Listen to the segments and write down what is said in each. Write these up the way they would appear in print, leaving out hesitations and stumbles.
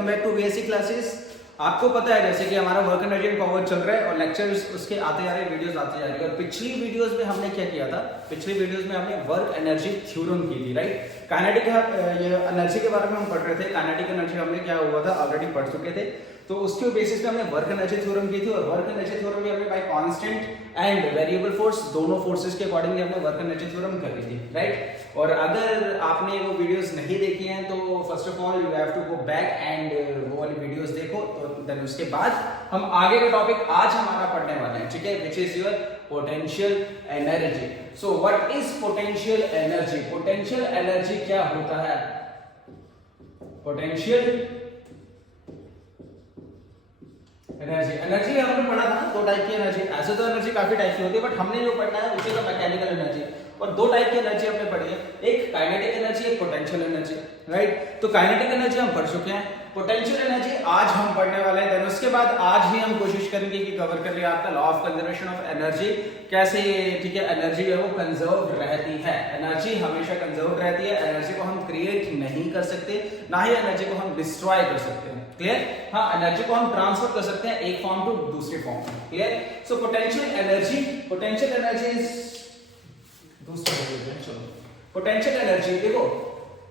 Welcome back to BSc classes. आपको पता है जैसे कि हमारा वर्क एनर्जी एंड पावर चल रहा है और लेक्चर्स उसके आते जा रहे हैं, वीडियोस आते जा रही है। और पिछली वीडियोस में हमने क्या किया था, पिछली वीडियोस में हमने वर्क एनर्जी थ्योरम की थी, राइट। काइनेटिक एनर्जी के बारे में हम पढ़ रहे थे। काइनेटिक एनर्जी हमने क्या हुआ था ऑलरेडी पढ़ चुके थे, तो उसके बेसिस पे हमने वर्क एनर्जी थ्योरम की थी। और वर्क एनर्जी थ्योरम में हमने by constant and variable force दोनं फोर्सेस के अकॉर्डिंगली हमने वर्क एनर्जी थ्योरम करी थी, राइट। और अगर आपने वो वीडियोस नहीं देखी हैं तो first of all you have to go back and वो वाली वीडियोस देखो। तो देन उसके बाद हम आगे का टॉपिक आज हमारा पढ़ने वाले हैं, ठीक है, which is your potential energy. So what is potential energy? Potential energy क्या होता है? पोटेंशियल एनर्जी, एनर्जी हमने पढ़ा था दो टाइप की एनर्जी। ऐसे तो एनर्जी काफी टाइप की होती है, बट हमने जो पढ़ना है उसी का मैकेनिकल एनर्जी। और दो टाइप की एनर्जी हमने पढ़ी है, एक काइनेटिक एनर्जी, एक पोटेंशियल एनर्जी, राइट। तो काइनेटिक एनर्जी हम पढ़ चुके हैं, पोटेंशियल एनर्जी आज हम पढ़ने वाले हैं। देन उसके बाद आज ही हम कोशिश करेंगे कि कवर कर ले आपका law of conservation of energy, कैसे, ठीक है, एनर्जी है वो कंजर्व रहती है। एनर्जी हमेशा कंजर्व रहती है, एनर्जी को हम क्रिएट नहीं कर सकते, ना ही एनर्जी को हम डिस्ट्रॉय कर सकते हैं, क्लियर। हाँ, एनर्जी को हम ट्रांसफर कर सकते हैं एक फॉर्म टू दूसरे फॉर्म में, clear. So potential energy, potential energy is दूसरा। पोटेंशियल एनर्जी देखो,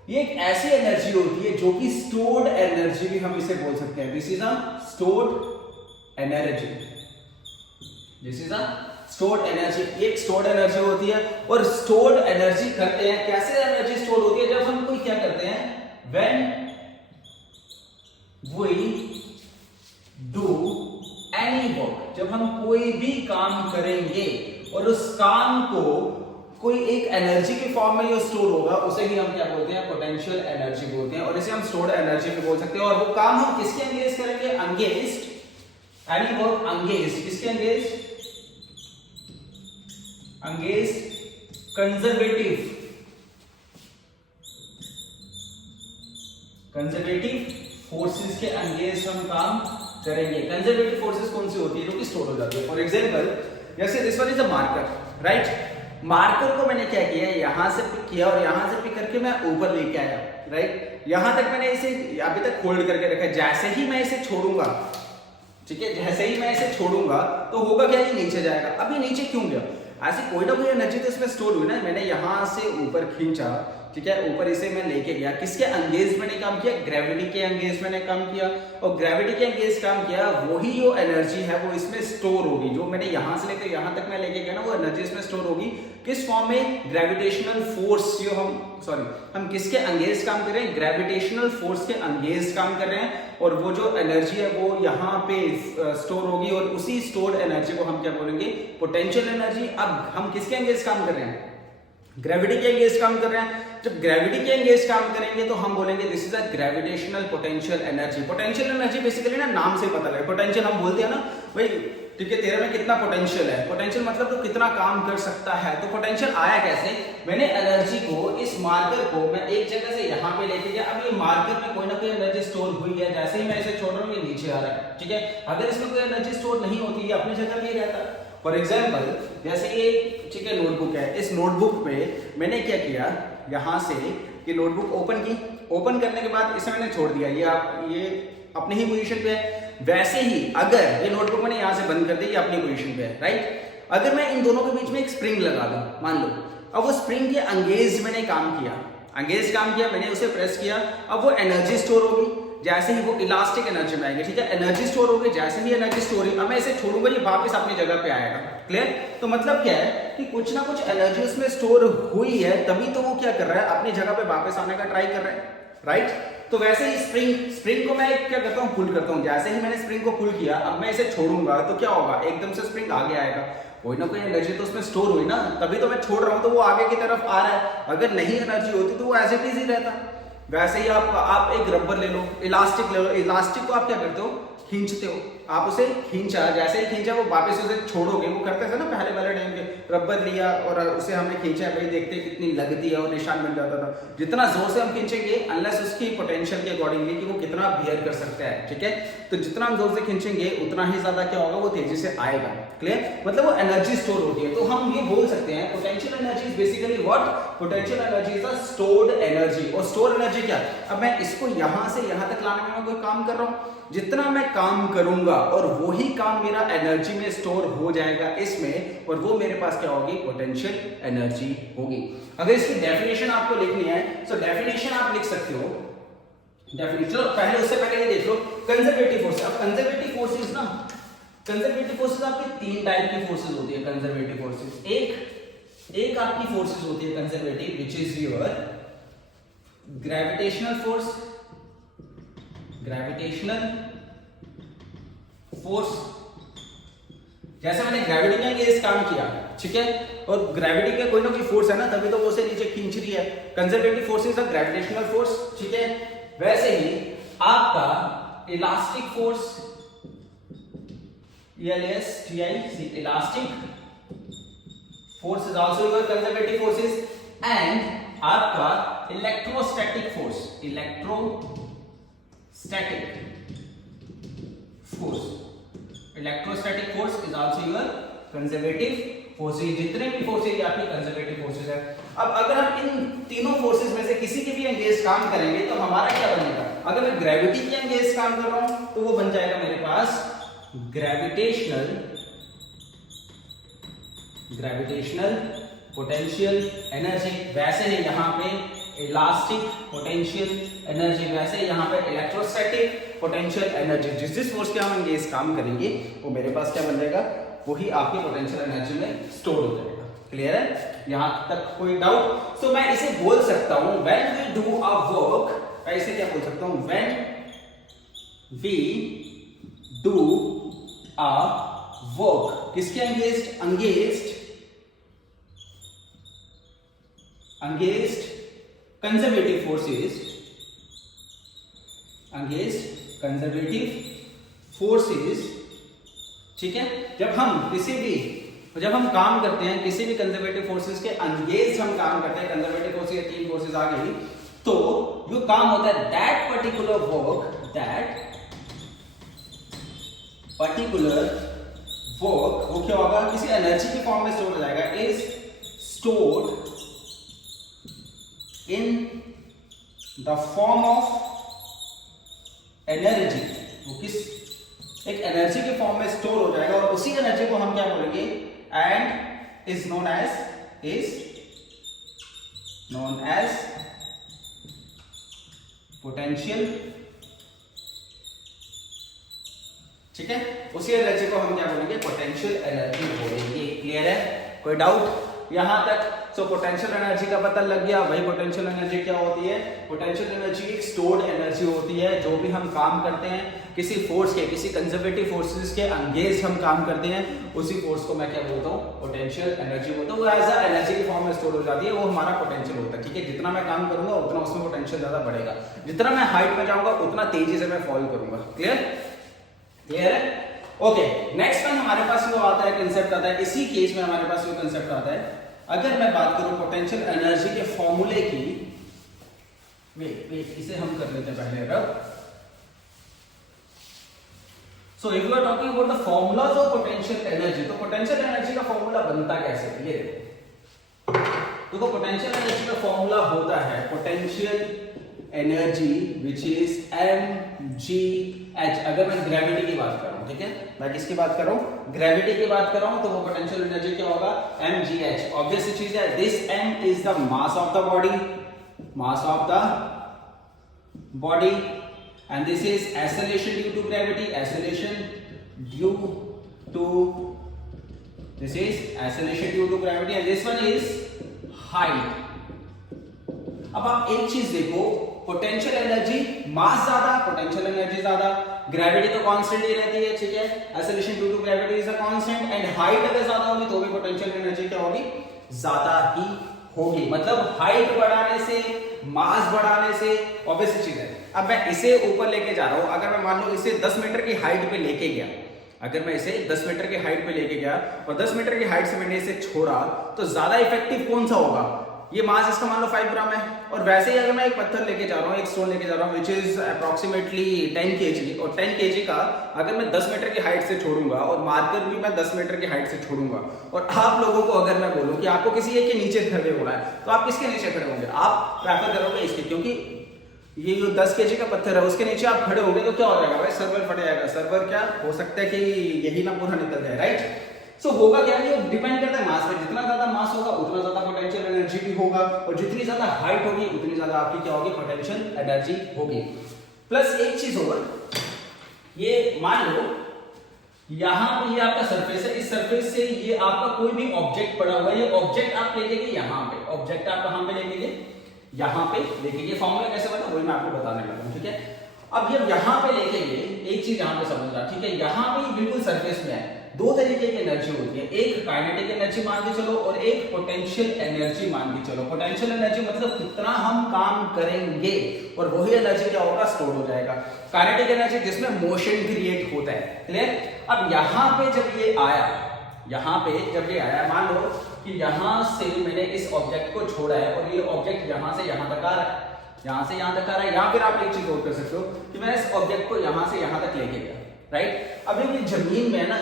ये एक ऐसी एनर्जी होती है जो कि स्टोर्ड एनर्जी भी हम इसे बोल सकते हैं। This is a stored energy, this is a stored energy. एक स्टोर्ड एनर्जी होती है। और स्टोर्ड एनर्जी करते हैं कैसे? एनर्जी स्टोर होती है जब हम कोई क्या करते हैं, when we do any work, जब हम कोई भी काम करेंगे और उस काम को कोई एक एनर्जी के फॉर्म में जो स्टोर होगा उसे ही हम क्या बोलते हैं, पोटेंशियल एनर्जी बोलते हैं। और इसे हम स्टोर्ड एनर्जी भी बोल सकते हैं। और वो काम हम किसके अगेंस्ट करेंगे? अगेंस्ट एनी वर्क, अगेंस्ट किसके against? Against conservative, conservative forces के अगेंस्ट हम काम करेंगे। कंजर्वेटिव फोर्सेस कौन सी होती है? जो कि स्टोर हो जाती है। फॉर एग्जांपल जैसे this one is a marker, right. Marker को मैंने क्या किया, यहां से पिक किया और यहां से पिक करके मैं ऊपर लेके आया, राइट। यहां तक मैंने इसे अभी तक होल्ड करके रखा है। जैसे ही मैं इसे छोड़ूंगा, ठीक है, जैसे ही मैं इसे छोड़ूंगा तो होगा क्या, ये नीचे जाएगा। अभी नीचे क्यों गया? ऐसी कोई ना कोई एनर्जी तो इसमें स्टोर हुई ना। मैंने यहां से ऊपर खींचा, ठीक है, ऊपर इसे मैं लेके गया। किसके अंगेंस्ट मैंने काम किया? ग्रेविटी के अंगेंस्ट मैंने काम किया। और ग्रेविटी के अंगेंस्ट काम किया, वही जो एनर्जी है वो इसमें स्टोर होगी। जो मैंने यहां से लेकर यहां तक मैं लेके गया ना, वो एनर्जी इसमें स्टोर होगी। किस फॉर्म में? ग्रेविटेशनल फोर्स, जो हम किसके अंगेंस्ट काम कर रहे हैं? ग्रेविटेशनल फोर्स के अंगेंस्ट काम कर रहे हैं। और वो जो एनर्जी है वो यहाँ पे स्टोर होगी। और उसी स्टोर्ड एनर्जी को हम क्या बोलेंगे? Potential energy. अब हम किसके अंगेंस्ट काम कर रहे हैं? ग्रेविटी के अंगेंस्ट काम कर रहे हैं। जब ग्रेविटी के अंगेंस्ट काम करेंगे तो हम बोलेंगे this is a gravitational potential energy. Potential energy basically ना नाम से पता लगे। पोटेंशियल हम बोलते हैं ना भाई, ठीक है, तेरे में कितना पोटेंशियल है। पोटेंशियल मतलब तो कितना काम कर सकता है। तो पोटेंशियल आया कैसे? मैंने एनर्जी को, इस मार्कर को मैं एक जगह से यहाँ पे लेके गया। अब ये मार्कर में कोई ना कोई एनर्जी स्टोर हुई है। जैसे ही मैं इसे छोड़ रहा हूँ ये नीचे आ रहा है, ठीक है। अगर इसमें कोई एनर्जी स्टोर नहीं होती, ये अपनी जगह पे रहता। फॉर एग्जाम्पल जैसे ये, ठीक है, नोटबुक है। इस नोटबुक पे मैंने क्या किया, यहां से ये नोटबुक ओपन की। ओपन करने के बाद इसे मैंने छोड़ दिया। ये अपनी ही पोजीशन पे है। वैसे ही अगर ये नोटबुक मैंने यहां से बंद कर दी, ये अपनी पोजीशन पे है, राइट। अगर मैं इन दोनों के बीच में एक स्प्रिंग लगा दूं, मान लो, अब वो स्प्रिंग के अंगेंस्ट मैंने काम किया, अंगेंस्ट काम किया, मैंने उसे प्रेस किया। अब वो एनर्जी स्टोर होगी। जैसे ही वो इलास्टिक एनर्जी में आएगी, ठीक है, एनर्जी स्टोर होगी। जैसे ही एनर्जी स्टोर होगी, अब मैं इसे छोड़ूंगा, ये वापस अपनी जगह पे आएगा, क्लियर। तो मतलब क्या है कि कुछ ना कुछ एनर्जी उसमें स्टोर हुई है, तभी तो वो क्या कर रहा है, अपनी जगह पे वापस आने का ट्राई कर रहा है, राइट। तो वैसे ही स्प्रिंग को मैं क्या करता हूँ, पुल करता हूँ। जैसे ही मैंने स्प्रिंग को पुल किया, अब मैं इसे छोड़ूंगा तो क्या होगा, एकदम से स्प्रिंग आगे आएगा। कोई ना कोई एनर्जी तो उसमें स्टोर हुई ना, तभी तो मैं छोड़ रहा हूँ, तो वो आगे की तरफ आ रहा है। अगर नहीं एनर्जी होती तो वो एज इट इज ही रहता। वैसे ही आप एक रबर ले लो, इलास्टिक ले लो। इलास्टिक को आप क्या करते हो, खींचते हो। आप उसे खींचा, जैसे ही खींचा वो वापस उसे छोड़ोगे, वो करते थे ना पहले वाले टाइम पे, रबर लिया और उसे हमने खींचा, भाई देखते कितनी लगती है और निशान बन जाता था। जितना जोर से हम खींचेंगे अनलेस उसकी पोटेंशियल के अकॉर्डिंगली कि वो कितना बियर कर सकता है, ठीक है, तो जितना हम जोर से खींचेंगे उतना ही ज्यादा क्या होगा, वो तेजी से आएगा। क्लियर, मतलब वो एनर्जी स्टोर होती है। तो हम ये बोल सकते हैं potential energy is basically what, potential energy is a stored energy. और स्टोर एनर्जी क्या, अब मैं इसको यहां से यहां तक लाने में मैं कोई काम कर रहा हूं, जितना मैं काम करूंगा और वही काम मेरा एनर्जी में स्टोर हो जाएगा इसमें, और वो मेरे पास क्या होगी, पोटेंशियल एनर्जी होगी। अगर इसकी डेफिनेशन आपको लिखनी है तो डेफिनेशन आप लिख सकते हो, डेफिनेशन। चलो पहले उससे पहले ये देख लो कंजर्वेटिव फोर्स। अब कंजर्वेटिव फोर्सेस ना, कंजर्वेटिव फोर्सेस आपकी तीन टाइप की फोर्सेस होती है। कंजर्वेटिव फोर्सेस, एक आपकी फोर्सेस होती है conservative, which is your gravitational force, gravitational force, जैसे मैंने ग्रेविटी में अगेंस्ट काम किया, ठीक है, और ग्रेविटी का कोई ना कोई फोर्स है ना, तभी तो वो उसे नीचे खींच रही है। Conservative force is a gravitational force, ठीक है। वैसे ही आपका elastic force, ELASTIC, elastic force is also your conservative forces. And आपका electrostatic force, electrostatic force is also your conservative forces. जितने भी फोर्सेस आपकी कंजर्वेटिव फोर्सेस है। अब अगर हम इन तीनों फोर्सेस में से किसी के भी अगेंस्ट काम करेंगे तो हमारा क्या बनेगा, अगर मैं ग्रेविटी के अगेंस्ट काम कर रहा हूं तो वो बन जाएगा मेरे पास ग्रेविटेशनल पोटेंशियल एनर्जी। वैसे ही यहां पे इलास्टिक पोटेंशियल एनर्जी, वैसे यहां पे इलेक्ट्रोस्टैटिक पोटेंशियल एनर्जी। जिस फोर्स के हम अगेंस्ट काम करेंगे वो मेरे पास क्या बन जाएगा, वही आपकी पोटेंशियल एनर्जी में स्टोर हो जाएगा। क्लियर है, यहां तक कोई डाउट? तो मैं इसे बोल सकता हूं when we do a work, मैं इसे क्या बोल सकता हूं, when we do a work, किसके against, against conservative forces, against conservative forces, ठीक है। जब हम काम करते हैं किसी भी कंजर्वेटिव फोर्सेस के अगेंस्ट हम काम करते हैं, कंजर्वेटिव फोर्सेस या तीन फोर्सेस आ गई, तो जो काम होता है दैट पर्टिकुलर वर्क वो क्या होगा, किसी एनर्जी के फॉर्म में स्टोर हो जाएगा, is stored in the form of energy. वो किस एक एनर्जी के फॉर्म में स्टोर हो जाएगा, और उसी एनर्जी को हम क्या बोलेंगे, and is known as potential, ठीक है। उसी एनर्जी को हम क्या बोलेंगे, पोटेंशियल एनर्जी बोलेंगे। क्लियर है, कोई डाउट यहां तक? सो पोटेंशियल एनर्जी का पता लग गया। भाई पोटेंशियल एनर्जी क्या होती है, पोटेंशियल एनर्जी एक स्टोर्ड एनर्जी होती है। जो भी हम काम करते हैं किसी फोर्स के, किसी कंजर्वेटिव फोर्सेस के अगेंस्ट हम काम करते हैं, उसी फोर्स को मैं क्या बोलता हूं, पोटेंशियल एनर्जी बोलता हूं। वो एज अ एनर्जी के फॉर्म में स्टोर हो जाती है, वो हमारा पोटेंशियल होता है, ठीक है। जितना मैं काम करूंगा उतना उसमें पोटेंशियल ज्यादा बढ़ेगा, जितना मैं हाइट में जाऊंगा उतना तेजी से मैं फॉल करूंगा। क्लियर है, ओके। नेक्स्ट वन हमारे पास वो आता है, कंसेप्ट आता है, इसी केस में हमारे पास वो कंसेप्ट आता है। अगर मैं बात करूं पोटेंशियल एनर्जी के फॉर्मूले की, वेट इसे हम कर लेते हैं पहले रब। So if you are talking about the formulas of potential energy, तो पोटेंशियल एनर्जी का फॉर्मूला बनता कैसे, ये देखो। तो पोटेंशियल एनर्जी का फॉर्मूला होता है potential energy which is mgh। अगर मैं ग्रेविटी की बात कर रहा हूं, ठीक है, मैं किसकी बात कर रहा हूं, ग्रेविटी की बात कर रहा हूं, तो वो पोटेंशियल एनर्जी क्या होगा, mgh। ऑब्वियस चीज है, this m is the mass of the body, and this is acceleration due to gravity, this is acceleration due to gravity, and this one is height। अब आप एक चीज देखो, पोटेंशियल एनर्जी मास ज्यादा, potential energy ज्यादा, gravity तो constant ही रहती है, ठीक है। Acceleration due to gravity is a constant, and height अगर ज्यादा होगी तो भी पोटेंशियल एनर्जी क्या होगी, ज्यादा ही होगी। मतलब हाइट बढ़ाने से, मास बढ़ाने से, ऑब्वियस चीज है। अब मैं इसे ऊपर लेके जा रहा हूं, अगर मैं मान लो इसे 10 मीटर की हाइट पे लेके गया, अगर मैं इसे 10 मीटर की हाइट पे लेके गया और 10 मीटर की हाइट से मैंने इसे छोड़ा तो ज्यादा इफेक्टिव कौन सा होगा? ये मास इसका मान लो 5 ग्राम है, और वैसे ही अगर मैं एक पत्थर लेके जा रहा हूँ, एक स्टोन लेके जा रहा हूँ विच इज अप्रोक्सीमेटली 10 kg, और 10 kg का अगर मैं 10 मीटर की हाइट से छोड़ूंगा और मार्कर भी मैं 10 मीटर की हाइट से छोड़ूंगा, और आप लोगों को अगर मैं बोलूं कि आपको किसी एक के नीचे खड़े होना है, तो आप किसके नीचे खड़े होंगे? आप प्रेफर करोगे इसके, क्योंकि ये जो 10 kg का पत्थर है उसके नीचे आप खड़े होंगे तो क्या हो जाएगा भाई? सर्वर फट जाएगा। सर्वर क्या हो सकता है कि यही ना पूरा निकल जाए, राइट? सो होगा क्या, ये डिपेंड करता है मास पे। जितना ज्यादा मास होगा उतना ज्यादा पोटेंशियल एनर्जी भी होगा, और जितनी ज्यादा हाइट होगी उतनी ज्यादा आपकी क्या होगी? पोटेंशियल एनर्जी होगी। प्लस एक चीज होगा, ये मान लो यहाँ पे ये आपका सरफेस है, इस सरफेस से ये आपका कोई भी ऑब्जेक्ट पड़ा हुआ है, ये ऑब्जेक्ट आप लेके गए यहाँ पे, ऑब्जेक्ट आप कहाँ पे लेके गए? यहाँ पे लेके गए। फॉर्मूला कैसे बना वही मैं आपको बताने लगा हूँ, ठीक है? अब ये यहाँ पे लेके गए, एक चीज यहाँ पे समझना, ठीक है? यहाँ पे बिल्कुल सरफेस में है, दो तरीके की एनर्जी होती है, एक काइनेटिक एनर्जी मान के चलो और एक पोटेंशियल एनर्जी मान के चलो। पोटेंशियल एनर्जी मतलब कितना हम काम करेंगे, और वही एनर्जी क्या होगा? स्टोर हो जाएगा। काइनेटिक एनर्जी जिसमें मोशन क्रिएट होता है, क्लियर? अब यहाँ पे जब ये आया, यहाँ पे जब ये आया, मान लो कि यहाँ से मैंने इस ऑब्जेक्ट को छोड़ा है और ये ऑब्जेक्ट यहाँ से यहाँ तक आ रहा है, यहाँ से यहाँ तक आ रहा है, या फिर आप एक चीज और कर सकते हो कि मैं इस ऑब्जेक्ट को यहाँ से यहाँ तक लेके गया, राइट? अब ये जमीन में है ना,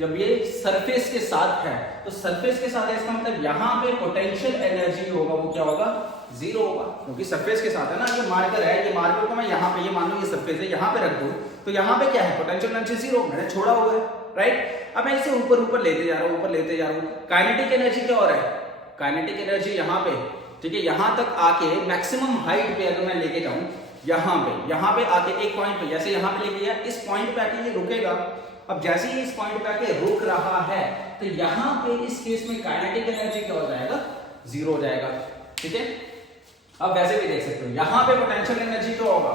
जब ये सरफेस के साथ है, तो सरफेस के साथ है, इसका मतलब यहाँ पे पोटेंशियल एनर्जी होगा वो क्या होगा? जीरो होगा, क्योंकि सरफेस के साथ है ना। ये मार्कर है, ये मार्कर को मैं यहाँ पे, ये मान लो ये सरफेस है, यहाँ पे रख दूं तो यहाँ पे क्या है? पोटेंशियल एनर्जी जीरो, मैंने छोड़ा हुआ है, राइट? अब मैं इसे ऊपर ऊपर लेते जा रहा हूँ, ऊपर लेते जा रहा हूँ। काइनेटिक एनर्जी क्या हो रहा है? काइनेटिक एनर्जी यहाँ पे, ठीक है, यहाँ तक आके मैक्सिमम हाइट पे अगर मैं लेके जाऊं, यहाँ पे आके एक पॉइंट पे, जैसे यहाँ पे लेके गया, इस पॉइंट पे आके ये रुकेगा। अब जैसे ही इस पॉइंट पे आके रुक रहा है, तो यहाँ पे इस केस में काइनेटिक एनर्जी क्या हो जाएगा? जीरो हो जाएगा, ठीक है? अब वैसे भी देख सकते हो, यहाँ पे पोटेंशियल एनर्जी क्या होगा?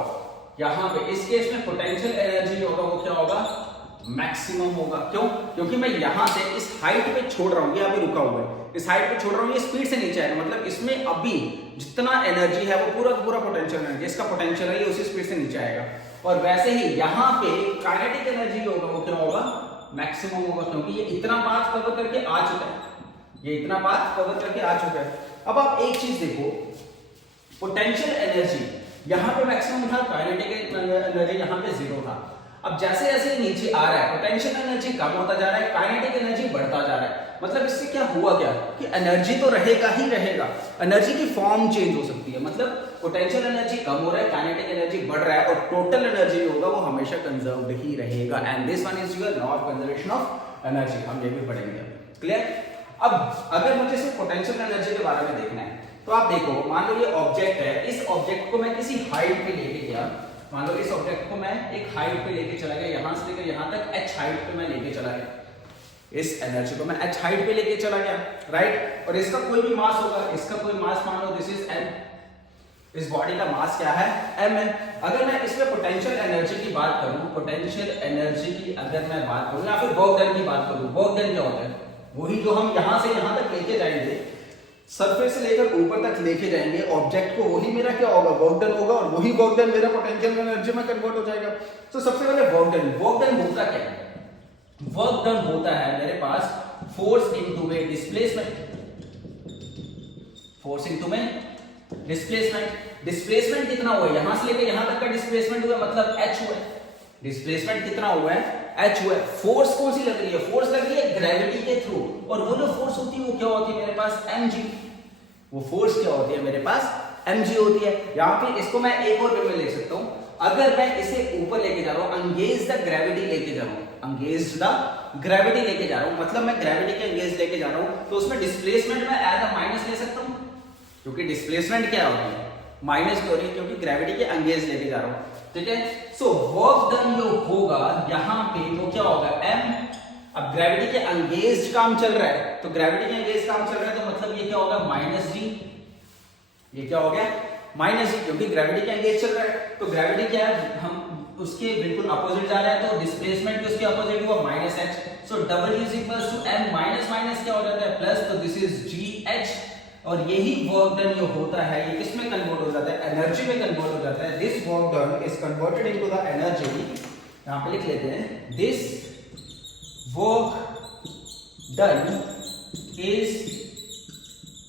यहाँ पे इस केस में पोटेंशियल एनर्जी होगा वो क्या होगा? मैक्सिमम होगा। क्यों? क्योंकि मैं यहाँ से इस हाइट पे छोड़ रहा हूँ, ये अभी रुका हुआ है, इस हाइट पे छोड़ रहा हूँ, ये स्पीड से नीचे आएगा, मतलब इसमें अभी जितना एनर्जी है वो पूरा पूरा पोटेंशियल एनर्जी, इसका पोटेंशियल है, ये उसी स्पीड से नीचे आएगा। और वैसे ही यहाँ पे काइनेटिक एनर्जी होगा वो क्या होगा? मैक्सिमम होगा, क्योंकि ये इतना पाथ कवर करके आ चुका है, ये इतना पाथ कवर करके आ चुका है। अब आप एक चीज देखो, पोटेंशियल एनर्जी यहाँ पे मैक्सिमम था, काइनेटिक एनर्जी यहाँ पे जीरो था। अब जैसे जैसे नीचे आ रहा है, पोटेंशियल एनर्जी कम होता जा रहा है, काइनेटिक एनर्जी बढ़ता जा रहा है। मतलब इससे क्या हुआ क्या कि एनर्जी तो रहेगा ही रहेगा, एनर्जी की फॉर्म चेंज हो सकती है। मतलब पोटेंशियल एनर्जी कम हो रहा है, काइनेटिक एनर्जी बढ़ रहा है, और टोटल एनर्जी होगा वो हमेशा कंजर्व्ड ही रहेगा। And this one is your law of conservation of energy, हम ये भी पढ़ेंगे, क्लियर? अब अगर मुझे सिर्फ पोटेंशियल एनर्जी के बारे में देखना है, तो आप देखो, मान लो ये ऑब्जेक्ट है, इस ऑब्जेक्ट को मैं किसी हाइट पे लेके गया, मान लो इस ऑब्जेक्ट को मैं एक हाइट पे लेके चला गया, यहां से लेकर यहां तक h हाइट पे मैं लेके चला गया, इस एनर्जी को मैं h हाइट पे लेके चला गया, राइट? और इसका कोई भी मास होगा, इसका कोई मास मान लो दिस इज m, इस बॉडी का मास क्या है? m है। अगर मैं इसमें पोटेंशियल एनर्जी की बात करूं, पोटेंशियल एनर्जी की अगर मैं बात करूं, या फिर वर्क डन की बात करूं, वर्क डन क्या होता है? वही जो हम यहां से यहां तक लेके जाएंगे, सरफेस से लेकर ऊपर तक लेके जाएंगे ऑब्जेक्ट को, वही मेरा क्या होगा? वर्क डन होगा, और वही वर्क डन मेरा पोटेंशियल एनर्जी में कन्वर्ट हो जाएगा। तो सबसे पहले वर्क डन होता क्या है? वर्क डन होता है मेरे पास फोर्स इनटू में डिस्प्लेसमेंट, फोर्स इनटू में डिस्प्लेसमेंट। डिस्प्लेसमेंट कितना हुआ है? यहां से लेकर यहां तक का डिस्प्लेसमेंट हुआ, मतलब h हुआ है। डिस्प्लेसमेंट कितना हुआ है? h हुआ है। फोर्स कौन सी लग रही है? फोर्स लग रही है ग्रेविटी के थ्रू, और वो जो फोर्स होती है वो क्या होती है मेरे पास? mg। वो फोर्स क्या होती है मेरे पास? mg होती है। यहां पे इसको मैं एक और वे में लिख सकता हूं, अगर मैं इसे ऊपर लेके जा रहा हूं, एंगेज द ग्रेविटी लेके जा रहा हूं, एंगेज द ग्रेविटी लेके जा रहा हूं, मतलब मैं ग्रेविटी के एंगेज लेके जा रहा हूं, तो उसमें डिस्प्लेसमेंट में एज अ माइनस ले सकता हूं, क्योंकि डिस्प्लेसमेंट क्या होती है? माइनस की हो रही है, क्योंकि ग्रेविटी के एंगेज लेके जा रहा हूं, ठीक है? सो वर्क डन जो होगा यहां पे वो क्या होगा? m। अब ग्रेविटी के एंगेज काम चल रहा है, तो ग्रेविटी के एंगेज काम चल रहा है, तो मतलब ये क्या होगा? Minus g। ये क्या हो गया? माइनस g, क्योंकि ग्रेविटी के एंगेज चल रहा है। तो ग्रेविटी क्या है? हम उसके बिल्कुल अपोजिट जा रहे हैं, तो डिस्प्लेसमेंट भी उसके अपोजिट हुआ, minus h। So w is equals to m minus minus क्या हो जाता है? प्लस। तो दिस इज gh, और यही वर्क डन जो होता है ये किसमें कन्वर्ट हो जाता है? एनर्जी में कन्वर्ट हो जाता है। This work done is converted into the energy, यहां पे लिख लेते हैं, this work done is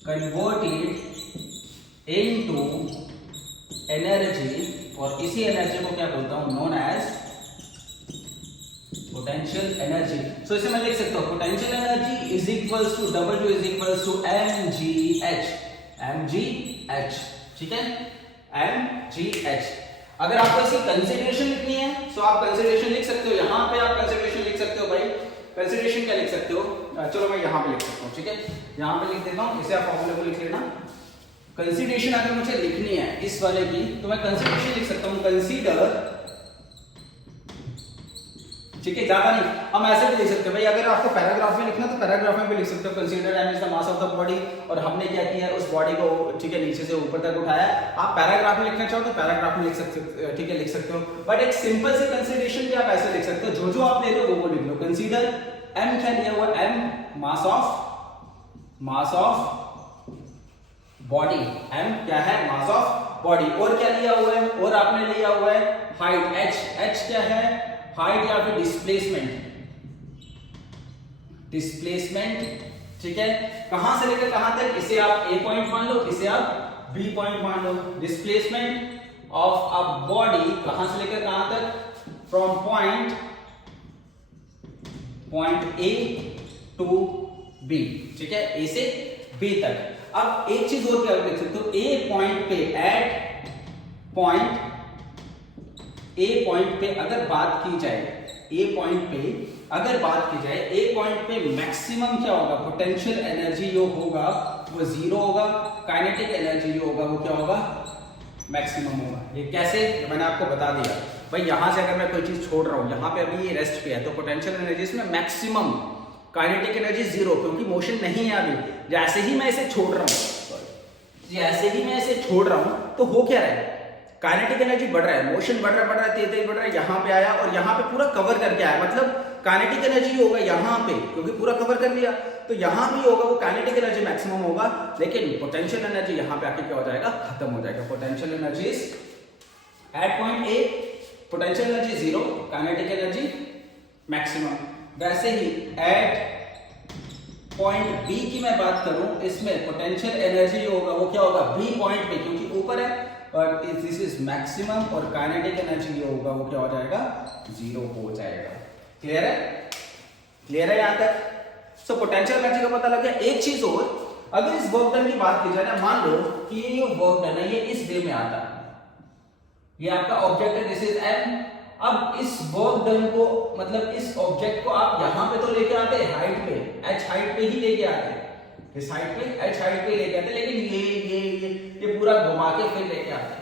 converted into energy, और इसी एनर्जी को क्या बोलता हूं, known as potential energy. So इसे मैं लिख सकता हूं potential energy is equals to W is equals to mgh, mgh, ठीक है, mgh। अगर आपको इसकी कंसीडरेशन लिखनी है तो आप कंसीडरेशन लिख सकते हो, यहां पे आप कंसीडरेशन लिख सकते हो भाई। कंसीडरेशन क्या लिख सकते हो, चलो मैं यहां पे लिख सकता हूं, ठीक है, यहां पे लिख देता हूं, इसे आप फॉर्मूले को लिख लेना। कंसीडरेशन अगर मुझे लिखनी है इस वाले की तो मैं कंसीडरेशन लिख सकता हूं, कंसीडर, ठीक है, ज्यादा नहीं, हम ऐसे भी लिख सकते हैं भाई। अगर आपको पैराग्राफ में लिखना तो पैराग्राफ में भी लिख सकते हो, consider m is the mass of the body, और हमने क्या किया है, उस बॉडी को, ठीक है, नीचे से ऊपर तक उठाया। आप पैराग्राफ में लिखना चाहो तो पैराग्राफ में लिख सकते हो, ठीक है, लिख सकते हो। बट एक सिंपल से कंसीडरेशन भी आप ऐसे लिख सकते हो, जो जो आप ले रहे हो वो लिख लो। कंसीडर m क्या लिया हुआ, m mass of body, m क्या है, मास ऑफ बॉडी। और क्या लिया हुआ है, और आपने लिया हुआ है हाइट, h क्या है, हाइट या फिर डिस्प्लेसमेंट, ठीक है, कहां से लेकर कहां तक, इसे आप A पॉइंट मान लो, इसे आप B पॉइंट मान लो। डिस्प्लेसमेंट ऑफ अ बॉडी कहां से लेकर कहां तक, from point A to B, ठीक है, A से B तक। अब एक चीज और क्या लिख सकते हो, A पॉइंट पे, एट पॉइंट A पॉइंट पे अगर बात की जाए, A पॉइंट पे अगर बात की जाए, A पॉइंट पे मैक्सिमम क्या होगा, पोटेंशियल एनर्जी जो होगा वो जीरो होगा, काइनेटिक एनर्जी जो होगा वो क्या होगा, मैक्सिमम होगा। ये कैसे, मैंने आपको बता दिया भाई। यहां से अगर मैं कोई चीज छोड़ रहा हूं, यहां पे अभी ये रेस्ट पे है, तो पोटेंशियल एनर्जी इसमें मैक्सिमम, काइनेटिक एनर्जी जीरो, क्योंकि मोशन नहीं है अभी। जैसे ही मैं इसे छोड़ रहा हूं, जैसे ही मैं इसे छोड़ रहा हूं तो हो क्या रहा है, काइनेटिक एनर्जी बढ़ रहा है, मोशन बढ़ रहा है, तेज बढ़ रहा है, यहां पे आया और यहां पे पूरा कवर करके आया, मतलब काइनेटिक एनर्जी होगा यहां पे, क्योंकि पूरा कवर कर लिया, तो यहां भी होगा वो काइनेटिक एनर्जी मैक्सिमम होगा, लेकिन पोटेंशियल एनर्जी यहां पे आके क्या हो जाएगा, खत्म हो जाएगा। Potential energy at point A, potential energy zero, kinetic energy maximum. वैसे ही एट पॉइंट बी की मैं बात करूं, इसमें पोटेंशियल एनर्जी होगा वो क्या होगा, बी पॉइंट पे, क्योंकि ऊपर है, और दिस इज मैक्सिमम, और काइनेटिक एनर्जी जो होगा वो क्या हो जाएगा, जीरो हो जाएगा। क्लियर है, क्लियर है यहां तक। सो पोटेंशियल एनर्जी का पता लग गया। एक चीज और, अगर इस वर्क डन की बात की जाए ना, मान लो कि ये वर्क डन है, ये इस वे में आता है, ये आपका ऑब्जेक्ट है, दिस इज m। अब इस वर्क डन को, मतलब इस ऑब्जेक्ट को आप यहां पे तो लेके आते हैं हाइट पे, h हाइट पे ही लेके आते हैं, इस हाइट पे, h हाइट पे लेके आते, लेकिन ये पूरा घुमा के फिर लेके आते,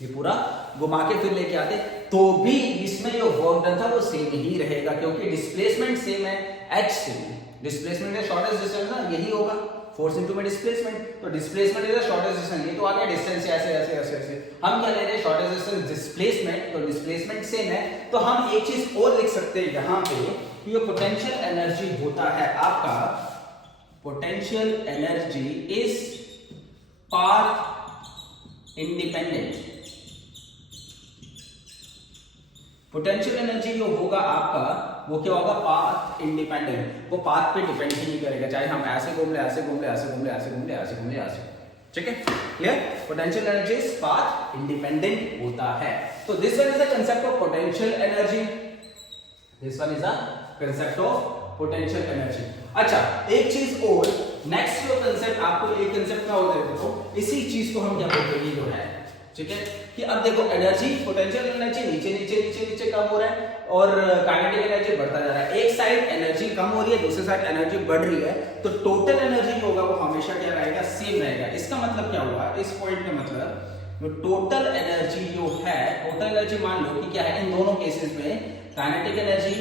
ये पूरा घुमा के फिर लेके आते, तो भी इसमें जो वर्क डन था वो सेम ही रहेगा, क्योंकि डिस्प्लेसमेंट सेम है, h सेम है। डिस्प्लेसमेंट का शॉर्टेस्ट डिस्टेंस ना यही होगा, फोर्स इनटू में डिस्प्लेसमेंट, तो displacement is the shortest distance. ये तो आ गया डिस्टेंस, ऐसे ऐसे ऐसे ऐसे, हम क्या ले रहे हैं, शॉर्टेस्ट डिस्टेंस डिस्प्लेसमेंट, तो डिस्प्लेसमेंट सेम है। तो हम एक चीज और लिख सकते हैं यहां पे कि ये पोटेंशियल एनर्जी होता है आपका, potential energy is path independent. Potential energy जो होगा आपका वो क्या होगा, पाथ इंडिपेंडेंट, वो पाथ पे डिपेंड ही नहीं करेगा, चाहे हम ऐसे घूम ले, ऐसे घूम ले, ऐसे घूम ले, ऐसे घूम ले, ऐसे घूम ले, ऐसे, ठीक है, clear. Potential energy is path independent होता है। तो this one is the concept of potential energy, this one is the concept of potential energy. अच्छा, एक चीज और, नेक्स्ट जो कांसेप्ट आपको, एक कांसेप्ट क्या होता है, देखो इसी चीज को हम क्या बोलते हैं, जो है, ठीक है, कि अब देखो एनर्जी, पोटेंशियल एनर्जी नीचे नीचे नीचे नीचे कम हो रहा है, और काइनेटिक एनर्जी बढ़ता जा रहा है। एक साइड एनर्जी कम हो रही है, दूसरी साइड एनर्जी बढ़ रही है, तो टोटल एनर्जी जो होगा वो हमेशा क्या रहेगा, सेम रहेगा। इसका मतलब क्या हुआ, इस पॉइंट का मतलब जो टोटल एनर्जी जो है, टोटल एनर्जी मान लो कि क्या है, इन दोनों केसेस में kinetic energy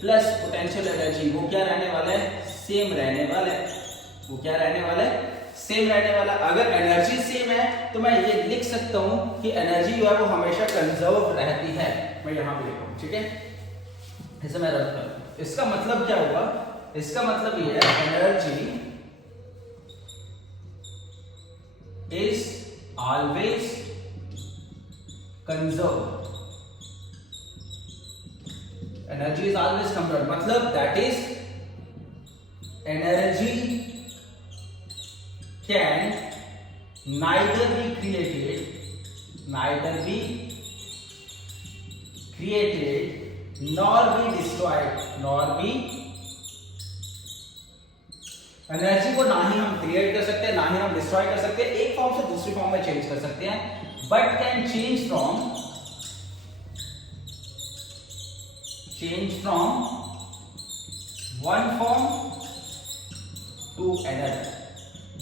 plus potential energy वो क्या रहने वाला है, सेम रहने वाला है, वो क्या रहने वाला है, सेम रहने वाला। अगर एनर्जी सेम है तो मैं ये लिख सकता हूं कि एनर्जी जो है वो हमेशा कंजर्व रहती है, मैं यहां पे लिखूं, ठीक है, इसे मैं रख दूं। इसका मतलब क्या हुआ, इसका मतलब ये है energy is always conserve, energy is always conserve, मतलब that is energy can neither be created nor be destroyed, energy को ना ही हम क्रिएट कर सकते हैं, ना ही हम डिस्ट्रॉय कर सकते हैं, एक फॉर्म से दूसरी फॉर्म में चेंज कर सकते हैं, but can change from one form to another.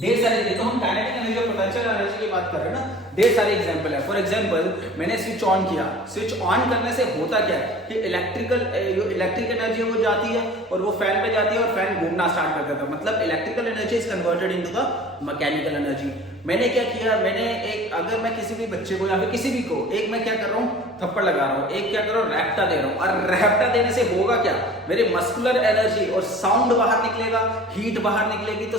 ढेर सारे, देखो हम काइनेटिक एनर्जी और पोटेंशियल एनर्जी की बात कर रहे हैं ना, ढेर सारे एग्जांपल है। फॉर एग्जांपल मैंने स्विच ऑन किया, स्विच ऑन करने से होता क्या है कि इलेक्ट्रिक एनर्जी वो जाती है और वो फैन पे जाती है और फैन घूमना स्टार्ट कर देता है, मतलब electrical energy is converted into the mechanical energy. मैंने क्या किया, मैंने एक, अगर मैं किसी भी बच्चे को या फिर किसी भी को एक मैं क्या कर रहा हूँ, थप्पड़ लगा रहा हूँ, एक क्या कर रहा हूँ, रैप्टा दे रहा हूँ, और रैप्टा देने से होगा क्या, मेरे मस्कुलर एनर्जी और साउंड बाहर निकलेगा, हीट बाहर निकलेगी, तो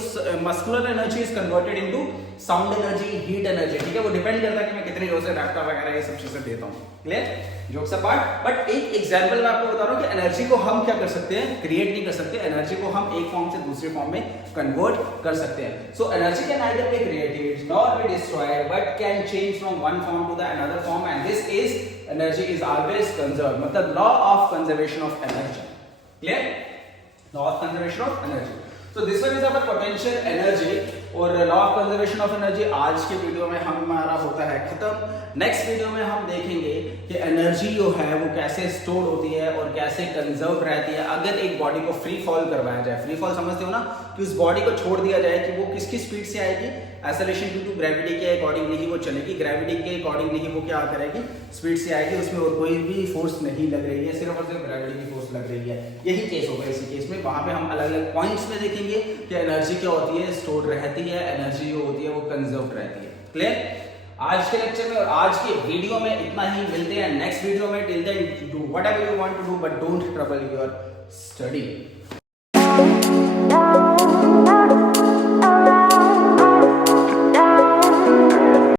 muscular energy is converted into sound energy, heat energy, ठीक है। वो डिपेंड करता है कि मैं कितने जोर से रैप्टा वगैरह ये सब चीजें देता हूँ, क्लियर, जोक्स अपार्ट। बट एक एग्जांपल मैं आपको बता रहा हूँ कि एनर्जी को हम क्या कर सकते हैं, क्रिएट नहीं कर सकते, एनर्जी को हम एक फॉर्म से दूसरे फॉर्म में कन्वर्ट कर सकते हैं। So energy can either be created nor be destroyed but can change from one form to the another form, and this is energy is always conserved, मतलब law of conservation of energy, clear, law of conservation of energy। So this one is our potential energy और law of conservation of energy आज के video में हमारा होता है खत्म। Next video में हम देखेंगे कि एनर्जी जो है वो कैसे स्टोर होती है और कैसे कंजर्व रहती है अगर एक बॉडी को फ्री फॉल करवाया जाए। फ्री फॉल समझते हो ना, कि उस बॉडी को छोड़ दिया जाए कि वो किसकी स्पीड से आएगी, एक्सेलरेशन ड्यू टू ग्रेविटी के अकॉर्डिंगली ही वो चलेगी, ग्रेविटी के अकॉर्डिंगली ही वो क्या करेगी, स्पीड से आएगी, उसमें और कोई भी फोर्स नहीं लग रही है, सिर्फ और सिर्फ ग्रेविटी की फोर्स लग रही है। यही केस होगा इसी केस में, वहां पे हम अलग अलग पॉइंट्स में देखेंगे कि एनर्जी क्या होती है, स्टोर रहती है, एनर्जी जो होती है वो कंजर्व रहती है, क्लियर। आज के लेक्चर में और आज के वीडियो में इतना ही, मिलते हैं नेक्स्ट वीडियो में। Till then do whatever you want to do but don't trouble your study.